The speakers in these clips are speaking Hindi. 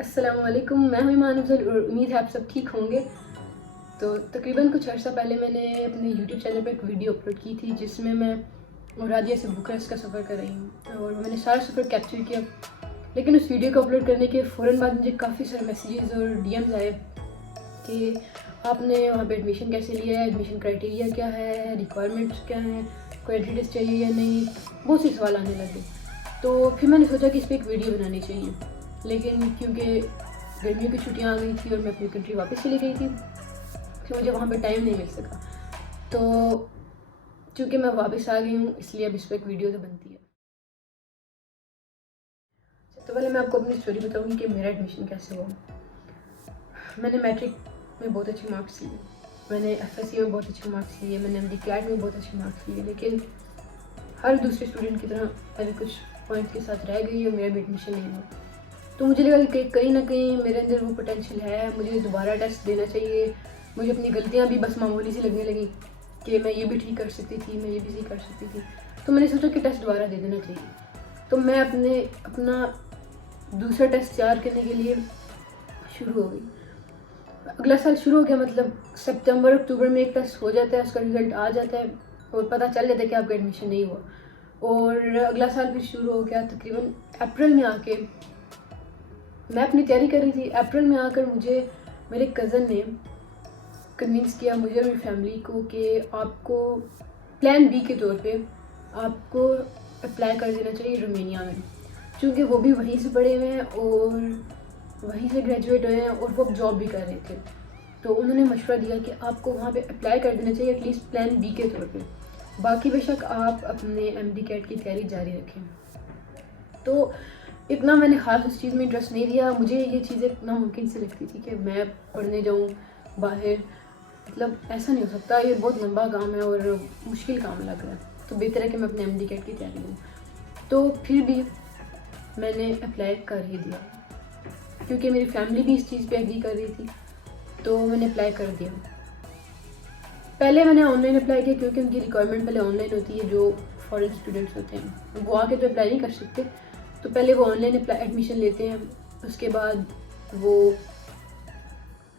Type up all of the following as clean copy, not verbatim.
अस्सलामुअलैकुम, मैं हूं ईमान अफजल और उम्मीद है आप सब ठीक होंगे। तो तकरीबन कुछ अर्सा पहले मैंने अपने यूट्यूब चैनल पर एक वीडियो अपलोड की थी जिसमें मैं मुरादिया से बुखारेस्ट का सफ़र कर रही हूँ और मैंने सारा सफ़र कैप्चर किया। लेकिन उस वीडियो को अपलोड करने के फ़ौरन बाद मुझे काफ़ी सारे मैसेजेस और डीएम्स आए कि आपने वहाँ पे एडमिशन कैसे लिया है, एडमिशन क्राइटेरिया क्या है, रिक्वायरमेंट्स क्या हैं, कोई एंट्री टेस्ट चाहिए या नहीं, बहुत से सवाल आने लगे। तो फिर मैंने सोचा कि इस पर एक वीडियो बनानी चाहिए, लेकिन क्योंकि गर्मियों की छुट्टियां आ गई थी और मैं अपनी कंट्री वापस चली गई थी, फिर मुझे वहाँ पे टाइम नहीं मिल सका। तो चूँकि मैं वापस आ गई हूँ इसलिए अब इस पर एक वीडियो तो बनती है। तो पहले मैं आपको अपनी स्टोरी बताऊँगी कि मेरा एडमिशन कैसे हुआ। मैंने मैट्रिक में बहुत अच्छे मार्क्स लिए, मैंने एफएससी में बहुत अच्छे मार्क्स लिए, मैंने एमडी कैट में बहुत अच्छे मार्क्स लिए, लेकिन हर दूसरे स्टूडेंट की तरह अभी कुछ पॉइंट के साथ रह गई और मेरा भी एडमिशन नहीं हुआ। तो मुझे लगा कि कहीं ना कहीं मेरे अंदर वो पोटेंशियल है, मुझे दोबारा टेस्ट देना चाहिए। मुझे अपनी गलतियाँ भी बस मामूली सी लगने लगी कि मैं ये भी ठीक कर सकती थी, मैं ये भी सही कर सकती थी। तो मैंने सोचा कि टेस्ट दोबारा दे देना चाहिए। तो मैं अपना दूसरा टेस्ट तैयार करने के लिए शुरू हो गई। अगला साल शुरू हो गया, मतलब सितंबर अक्टूबर में एक टेस्ट हो जाता है, उसका रिजल्ट आ जाता है और पता चल जाता है कि आपका एडमिशन नहीं हुआ। और अगला साल भी शुरू हो गया। तकरीबन अप्रैल में आके मैं अपनी तैयारी कर रही थी। अप्रैल में आकर मुझे मेरे कज़न ने कन्विंस किया, मुझे और मेरी फैमिली को, कि आपको प्लान बी के तौर पे आपको अप्लाई कर देना चाहिए रोमानिया में, क्योंकि वो भी वहीं से पढ़े हुए हैं और वहीं से ग्रेजुएट हुए हैं और वो अब जॉब भी कर रहे थे। तो उन्होंने मशवरा दिया कि आपको वहाँ पे अप्लाई कर देना चाहिए एटलीस्ट प्लान बी के तौर पे, बाकी बेशक आप अपने एमडी कैट की तैयारी जारी रखें। तो इतना मैंने ख़ास उस चीज़ में इंटरेस्ट नहीं दिया। मुझे ये चीज़ें नामुमकिन से लगती थी कि मैं पढ़ने जाऊँ बाहर, मतलब ऐसा नहीं हो सकता, ये बहुत लंबा काम है और मुश्किल काम लग रहा है। तो बेहतर है कि मैं अपने एमडी कैट की तैयारी लूँ। तो फिर भी मैंने अप्लाई कर ही दिया, क्योंकि मेरी फैमिली भी इस चीज़ पे एग्री कर रही थी, तो मैंने अप्लाई कर दिया। पहले मैंने ऑनलाइन अप्लाई किया, क्योंकि उनकी रिक्वायरमेंट पहले ऑनलाइन होती है। जो फॉरेन स्टूडेंट्स होते हैं वो आके तो अप्लाई नहीं कर सकते, तो पहले वो ऑनलाइन एडमिशन लेते हैं, उसके बाद वो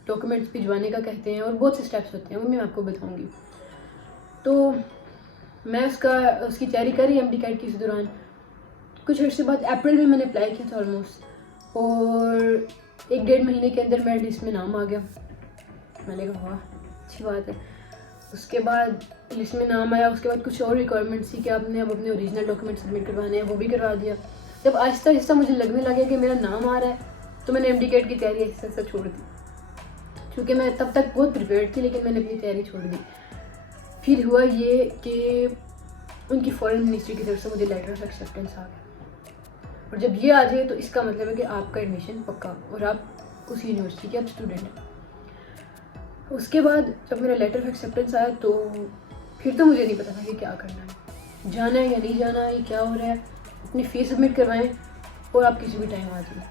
डॉक्यूमेंट्स भिजवाने का कहते हैं और बहुत से स्टेप्स होते हैं, वो मैं आपको बताऊंगी। तो मैं उसकी तैयारी करी एमडी कैट की। इस दौरान कुछ अर्से बाद अप्रैल में मैंने अप्लाई किया था ऑलमोस्ट, और 1-1.5 महीने के अंदर मेरे लिस्ट में नाम आ गया। मैंने कहा वाह, अच्छी बात है। उसके बाद लिस्ट में नाम आया, उसके बाद कुछ और रिक्वायरमेंट्स थी कि आपने अब अपने ओरिजिनल डॉक्यूमेंट सबमिट करवाने हैं, वो भी करवा दिया। जब आहिस्ता आहिस्ता मुझे लगने लगा कि मेरा नाम आ रहा है, तो मैंने एमडी कैट की तैयारी आहिस्ता आहिस्ता छोड़ दी, क्योंकि मैं तब तक बहुत प्रिपेयर्ड थी, लेकिन मैंने अपनी तैयारी छोड़ दी। फिर हुआ ये कि उनकी फॉरेन मिनिस्ट्री की तरफ से मुझे लेटर ऑफ एक्सेप्टेंस आ गया, और जब ये आ जाए तो इसका मतलब है कि आपका एडमिशन पक्का और आप उस यूनिवर्सिटी के अब स्टूडेंट हैं। उसके बाद जब मेरा लेटर ऑफ एक्सेप्टेंस आया तो फिर तो मुझे नहीं पता था कि क्या करना है, जाना है या नहीं जाना है, क्या हो रहा है। अपनी फ़ीस सबमिट करवाएं और आप किसी भी टाइम आ जाए,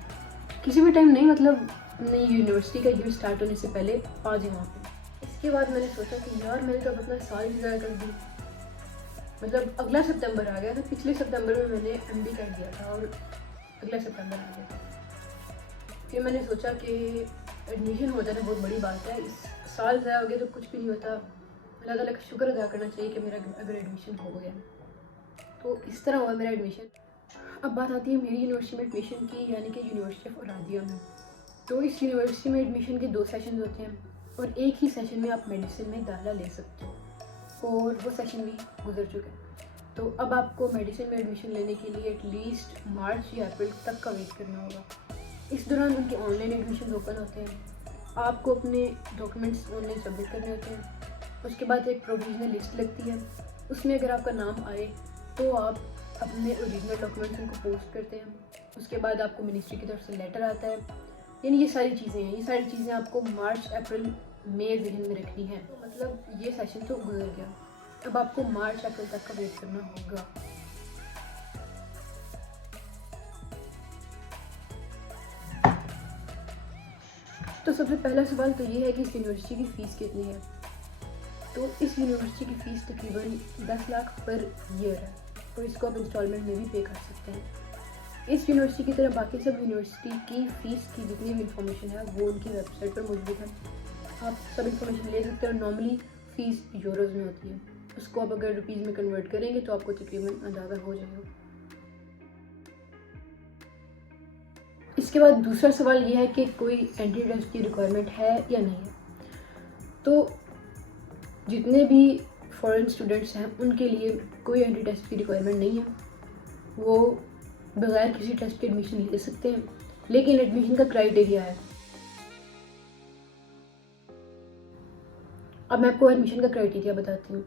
किसी भी टाइम नहीं, मतलब अपनी यूनिवर्सिटी का ईयर स्टार्ट होने से पहले आ जाए वहाँ पे। इसके बाद मैंने सोचा कि यार मैंने तो अपना साल इंतज़ार कर दी, मतलब अगला सितंबर आ गया था। पिछले सितंबर में मैंने एमडी कर दिया था और अगला सितंबर आ गया था। फिर मैंने सोचा कि एडमिशन हो जाना बहुत बड़ी बात है, इस साल ज़ाया हो गया तो कुछ भी नहीं होता, अल्लाह ताला का शुक्र अदा करना चाहिए कि मेरा अगर एडमिशन हो गया। तो इस तरह हुआ मेरा एडमिशन। अब बात आती है मेरी यूनिवर्सिटी में एडमिशन की, यानी कि यूनिवर्सिटी ऑफ रादिया में। तो इस यूनिवर्सिटी में एडमिशन के 2 सेशन होते हैं और एक ही सेशन में आप मेडिसिन में दाखिला ले सकते हो, और वो सेशन भी गुजर चुका है। तो अब आपको मेडिसिन में एडमिशन लेने के लिए एटलीस्ट मार्च या अप्रैल तक का वेट करना होगा। इस दौरान उनके ऑनलाइन एडमिशन ओपन होते हैं, आपको अपने डॉक्यूमेंट्स ऑनलाइन सबमिट करने होते हैं। उसके बाद एक प्रोविजनल लिस्ट लगती है, उसमें अगर आपका नाम आए तो आप अपने ओरिजिनल डॉक्यूमेंट्स उनको पोस्ट करते हैं। उसके बाद आपको मिनिस्ट्री की तरफ से लेटर आता है। यानी ये सारी चीज़ें हैं, ये सारी चीज़ें आपको मार्च अप्रैल मई जहन में रखनी है। तो मतलब ये सेशन तो गुजर गया, अब आपको मार्च अप्रैल तक का वेट करना होगा। तो सबसे पहला सवाल तो ये है कि इस यूनिवर्सिटी की फ़ीस कितनी है। तो इस यूनिवर्सिटी की फ़ीस तकरीबन 10 लाख पर ईयर है। और इसको आप इंस्टॉलमेंट में भी पे कर सकते हैं। इस यूनिवर्सिटी की तरह बाकी सब यूनिवर्सिटी की फ़ीस की जितनी भी इंफॉर्मेशन है वो उनकी वेबसाइट पर मौजूद है। आप सब इंफॉर्मेशन ले सकते हैं। और नॉर्मली फ़ीस यूरोज़ में होती है, उसको आप अगर रुपीज़ में कन्वर्ट करेंगे तो आपको तकरीबन अंदाज़ा हो जाएगा। इसके बाद दूसरा सवाल ये है कि कोई एंट्री टेस्ट की रिक्वायरमेंट है या नहीं है। तो जितने भी फॉरेन स्टूडेंट्स हैं उनके लिए कोई एंट्री टेस्ट की रिक्वायरमेंट नहीं है, वो बगैर किसी टेस्ट के एडमिशन ले सकते हैं। लेकिन एडमिशन का क्राइटेरिया है। अब मैं आपको एडमिशन का क्राइटेरिया बताती हूँ।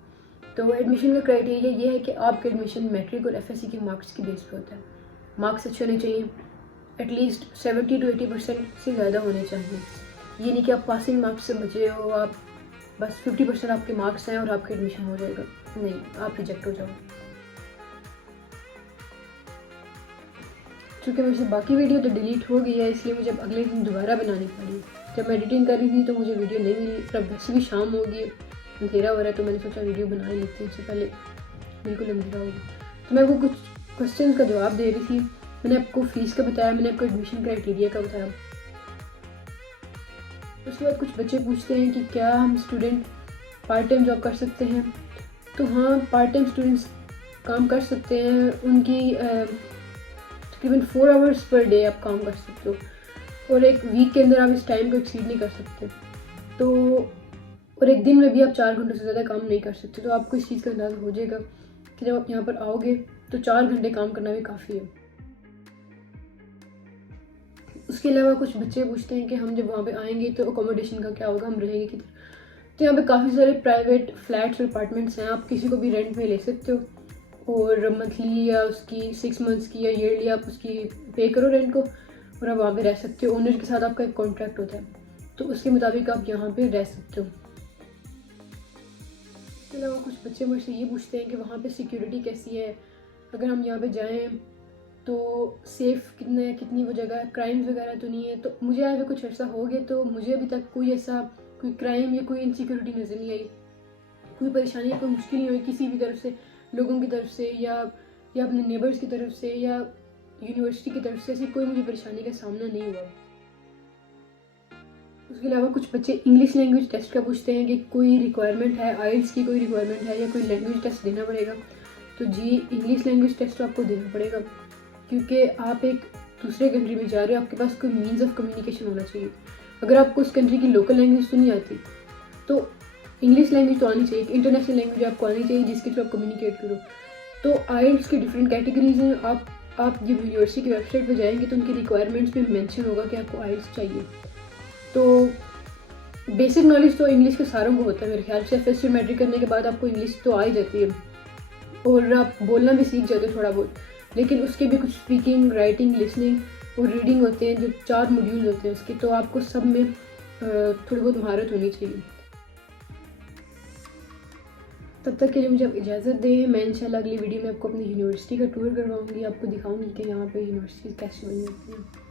तो एडमिशन का क्राइटेरिया ये है कि आपके एडमिशन मैट्रिक और एफएससी के मार्क्स की बेस पे होता है। मार्क्स अच्छे होने चाहिए, एटलीस्ट 70 to 80% से ज़्यादा होने चाहिए। ये नहीं कि आप पासिंग मार्क्स से बचे हो, आप बस 50% आपके मार्क्स हैं और आपका एडमिशन हो जाएगा। नहीं, आप रिजेक्ट हो जाओगे। क्योंकि मेरे से बाकी वीडियो तो डिलीट हो गई है, इसलिए मुझे अब अगले दिन दोबारा बनानी पड़ी। जब मैं एडिटिंग कर रही थी तो मुझे वीडियो नहीं मिली। अब वैसे भी शाम हो गई, अंधेरा हो रहा है, तो मैंने सोचा वीडियो बना ही लेती हूँ, उससे पहले बिल्कुल अंधेरा हो गया। तो मैं आपको कुछ क्वेश्चन का जवाब दे रही थी। मैंने आपको फ़ीस का बताया, मैंने आपको एडमिशन क्राइटेरिया का बताया। उसके बाद कुछ बच्चे पूछते हैं कि क्या हम स्टूडेंट पार्ट टाइम जॉब कर सकते हैं। तो हाँ, पार्ट टाइम स्टूडेंट्स काम कर सकते हैं। उनकी तकरीबन 4 आवर्स पर डे आप काम कर सकते हो, और एक वीक के अंदर आप इस टाइम को एक्सीड नहीं कर सकते। तो और एक दिन में भी आप 4 घंटों से ज़्यादा काम नहीं कर सकते। तो आपको इस चीज़ का अंदाज़ा हो जाएगा कि जब आप यहाँ पर आओगे तो 4 घंटे काम करना भी काफ़ी है। उसके अलावा कुछ बच्चे पूछते हैं कि हम जब वहाँ पे आएंगे तो अकोमोडेशन का क्या होगा, हम रहेंगे किधर। तो यहाँ पे काफ़ी सारे प्राइवेट फ्लैट्स और अपार्टमेंट्स हैं, आप किसी को भी रेंट में ले सकते हो। और मंथली या उसकी 6 मंथ्स की या ईयरली आप उसकी पे करो रेंट को, और आप वहाँ पे रह सकते हो। ओनर के साथ आपका एक कॉन्ट्रैक्ट होता है, तो उसके मुताबिक आप यहाँ पे रह सकते हो। इसके अलावा कुछ बच्चे मुझसे ये पूछते हैं कि वहाँ पे सिक्योरिटी कैसी है, अगर हम यहाँ पे जाएँ तो सेफ़ कितना है, कितनी वो जगह, क्राइम्स वगैरह तो नहीं है। तो मुझे आज कुछ ऐसा हो गया, तो मुझे अभी तक कोई क्राइम या कोई इनसिक्योरिटी नज़र नहीं आई, कोई परेशानी या कोई मुश्किल नहीं हुई किसी भी तरफ से, लोगों की तरफ से या अपने नेबर्स की तरफ से या यूनिवर्सिटी की तरफ से। ऐसी कोई मुझे परेशानी का सामना नहीं हुआ। उसके अलावा कुछ बच्चे इंग्लिश लैंग्वेज टेस्ट का पूछते हैं कि कोई रिक्वायरमेंट है, आइल्स की कोई रिक्वायरमेंट है या कोई लैंग्वेज टेस्ट देना पड़ेगा। तो जी, इंग्लिश लैंग्वेज टेस्ट तो आपको देना पड़ेगा, क्योंकि आप एक दूसरे कंट्री में जा रहे हो, आपके पास कोई मीन्स ऑफ कम्युनिकेशन होना चाहिए। अगर आपको उस कंट्री की लोकल लैंग्वेज तो नहीं आती, तो इंग्लिश लैंग्वेज तो आनी चाहिए, इंटरनेशनल लैंग्वेज आपको आनी चाहिए जिसके थ्रू आप कम्युनिकेट करो। तो आइल्स की डिफरेंट कैटेगरीज हैं। आप जब यूनिवर्सिटी की वेबसाइट पर जाएंगे तो उनकी रिक्वायरमेंट्स में मेंशन होगा कि आपको आइल्स चाहिए। तो बेसिक नॉलेज तो इंग्लिश के सारों को होता है मेरे ख्याल से। फर्स्ट ईयर मैट्रिक करने के बाद आपको इंग्लिश तो आ ही जाती है और आप बोलना भी सीख जाते हो थोड़ा बहुत। लेकिन उसके भी कुछ स्पीकिंग, राइटिंग, लिसनिंग और रीडिंग होते हैं, जो 4 मॉड्यूल होते हैं उसके। तो आपको सब में थोड़ी बहुत महारत होनी चाहिए। तब तक के लिए मुझे आप इजाज़त दें। मैं इंशाल्लाह अगली वीडियो में आपको अपनी यूनिवर्सिटी का टूर करवाऊँगी, आपको दिखाऊँगी कि यहाँ पे यूनिवर्सिटीज़ कैसी बनी होती हैं।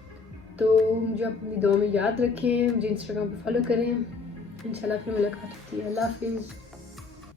तो मुझे अपनी दुआ में याद रखें, मुझे इंस्टाग्राम पे फॉलो करें। इंशाल्लाह फिर मुलाकात होती है। अल्लाह हाफ़िज़।